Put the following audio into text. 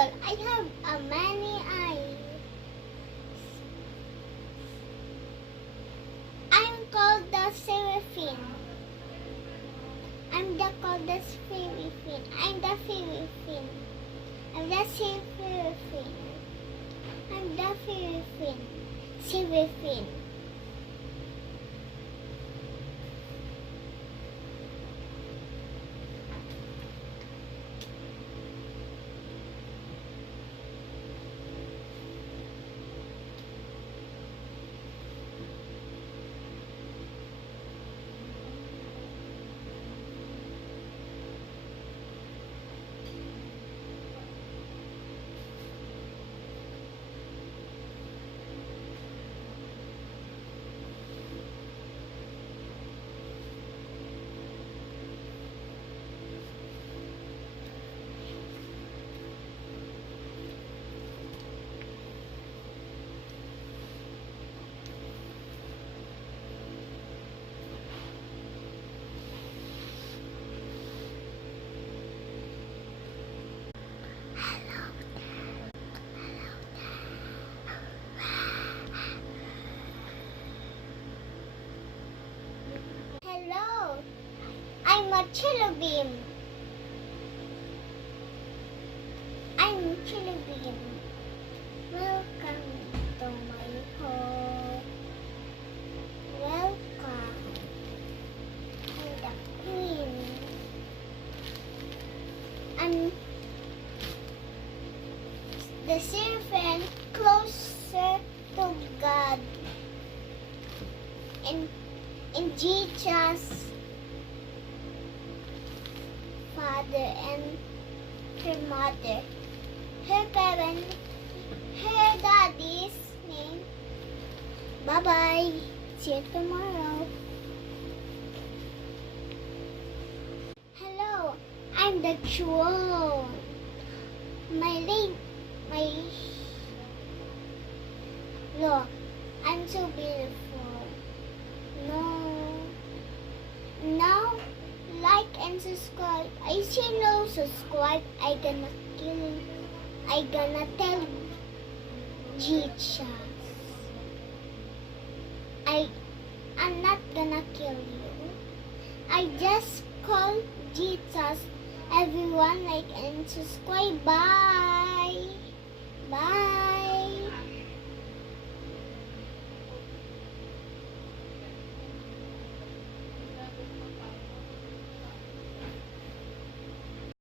turtle. I have a many eyes. I'm called the seraphim. I'm the called the seraphim. I'm the seraphim. I'm the seraphim. I'm the seraphim. Seraphim. Hello, I'm a cherubim. I'm cherubim. Welcome to my home. Welcome. I'm the queen. I'm the servant closer to God. And Jesus, father and her mother, her parents, her daddy's name. Bye-bye. See you tomorrow. Hello, I'm the throne. Look, I'm so beautiful. Now, like and subscribe. I say no subscribe. I gonna tell Jesus. I'm not gonna kill you. I just call Jesus. Everyone like and subscribe. Bye. Bye.